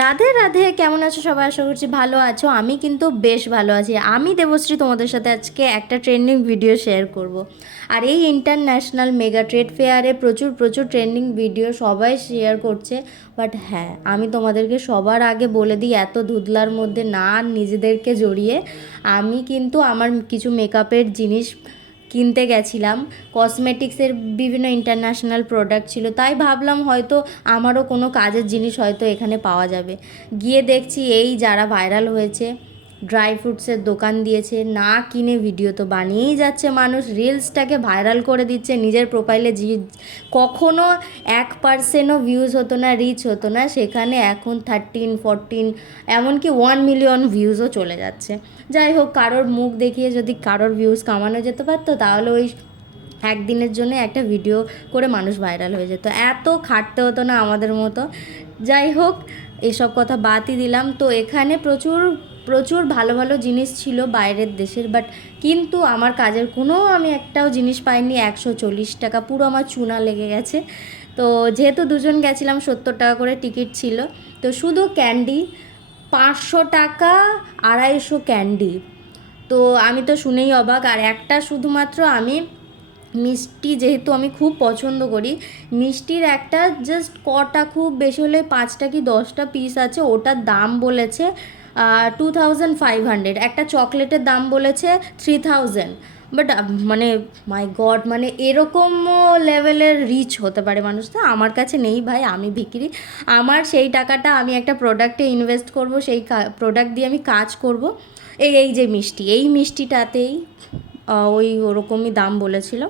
রাধে রাধে, কেমন আছো সবাই? আশা করছি ভালো আছো। আমি কিন্তু বেশ ভালো আছি। আমি দেবশ্রী তোমাদের সাথে আজকে একটা ট্রেন্ডিং ভিডিও শেয়ার করব। আর এই ইন্টারন্যাশনাল মেগা ট্রেড ফেয়ারে প্রচুর প্রচুর ট্রেন্ডিং ভিডিও সবাই শেয়ার করছে। বাট হ্যাঁ, আমি তোমাদেরকে সবার আগে বলে দিই, এত ধুধলার মধ্যে না নিজেদেরকে জড়িয়ে আমি কিন্তু আমার কিছু মেকআপের জিনিস কিনতে গেছিলাম। কসমেটিক্সের বিভিন্ন ইন্টারন্যাশনাল প্রোডাক্ট ছিল, তাই ভাবলাম হয়তো আমারও কোনো কাজের জিনিস হয়তো এখানে পাওয়া যাবে। গিয়ে দেখছি এই যারা ভাইরাল হয়েছে, ড্রাই ফ্রুটসের দোকান দিয়েছে, না কিনে ভিডিও তো বানিয়েই যাচ্ছে মানুষ, রিলসটাকে ভাইরাল করে দিচ্ছে নিজের প্রোফাইলে। কখনো 1%ও ভিউজ হতো না, রিচ হতো না, সেখানে এখন 13, 14, এমনকি 1 মিলিয়ন ভিউজও চলে যাচ্ছে। যাই হোক, কারোর মুখ দেখিয়ে যদি কারোর ভিউজ কামানো যেতে পারতো, তাহলে ওই একদিনের জন্য একটা ভিডিও করে মানুষ ভাইরাল হয়ে যেত, এত খাটতে হতো না আমাদের মতো। যাই হোক, এসব কথা বাদই দিলাম। তো এখানে প্রচুর প্রচুর ভালো ভালো জিনিস ছিল বাইরের দেশের, বাট কিন্তু আমার কাজের কোনো আমি একটাও জিনিস পাইনি। 140 টাকা পুরো আমার চুনা লেগে গেছে। তো যেহেতু দুজন গেছিলাম, 70 টাকা করে টিকিট ছিল। তো শুধু ক্যান্ডি 500 টাকা, 250 ক্যান্ডি। তো আমি তো শুনেই অবাক। আর একটা শুধুমাত্র আমি মিষ্টি, যেহেতু আমি খুব পছন্দ করি মিষ্টির, একটা জাস্ট কটা, খুব বেশি হলে 5টা কি 10টা পিস আছে, ওটার দাম বলেছে 2500। একটা চকলেটের দাম বলেছে 3000। বাট মানে মাই গড, মানে এরকমও লেভেলের রিচ হতে পারে মানুষ? তো আমার কাছে নেই ভাই, আমি ভিখিরি। আমার সেই টাকাটা আমি একটা প্রোডাক্টে ইনভেস্ট করব, সেই প্রোডাক্ট দিয়ে আমি কাজ করব। এই যে মিষ্টি, এই মিষ্টিটাতেই ওই ওরকমই দাম বলেছিল।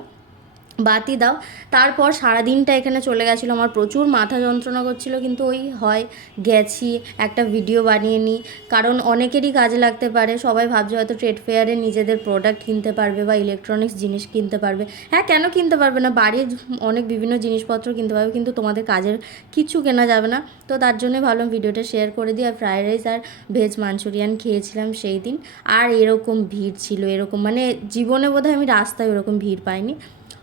বাতি দাও। তারপর সারাদিনটা এখানে চলে গেছিলো, আমার প্রচুর মাথা যন্ত্রণা করছিল, কিন্তু ওই হয় গেছি একটা ভিডিও বানিয়ে নিই, কারণ অনেকেরই কাজে লাগতে পারে। সবাই ভাবছে হয়তো ট্রেড ফেয়ারে নিজেদের প্রোডাক্ট কিনতে পারবে বা ইলেকট্রনিক্স জিনিস কিনতে পারবে। হ্যাঁ, কেন কিনতে পারবে না, বাড়ির অনেক বিভিন্ন জিনিসপত্র কিনতে পারবে, কিন্তু তোমাদের কাজের কিছু কেনা যাবে না। তো তার জন্যে ভাবলাম ভিডিওটা শেয়ার করে দিই। আর ফ্রায়েড রাইস আর ভেজ মাঞ্চুরিয়ান খেয়েছিলাম সেই দিন। আর এরকম ভিড় ছিল, এরকম মানে জীবনে বোধহয় আমি রাস্তায় এরকম ভিড় পাইনি।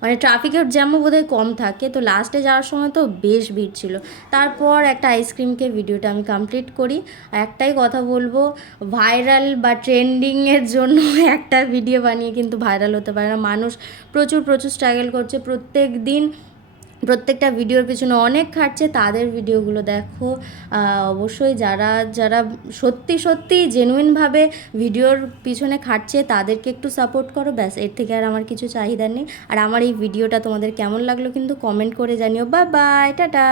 মানে ট্রাফিকের জ্যামও বোধহয় কম থাকে। তো লাস্টে যাওয়ার সময় তো বেশ ভিড় ছিল। তারপর একটা আইসক্রিমকে ভিডিওটা আমি কমপ্লিট করি। একটাই কথা বলবো, ভাইরাল বা ট্রেন্ডিংয়ের জন্য একটা ভিডিও বানিয়ে কিন্তু ভাইরাল হতে পারে না। মানুষ প্রচুর প্রচুর স্ট্রাগল করছে প্রত্যেক দিন, প্রত্যেকটা ভিডিওর পিছনে অনেক খাটছে। তাদের ভিডিওগুলো দেখো। অবশ্যই যারা যারা সত্যি সত্যি জেনুইনভাবে ভিডিওর পিছনে খাটছে তাদেরকে একটু সাপোর্ট করো, ব্যাস, এর থেকে আর আমার কিছু চাহিদা নেই। আর আমার এই ভিডিওটা তোমাদের কেমন লাগলো কিন্তু কমেন্ট করে জানিও। Bye bye, tata.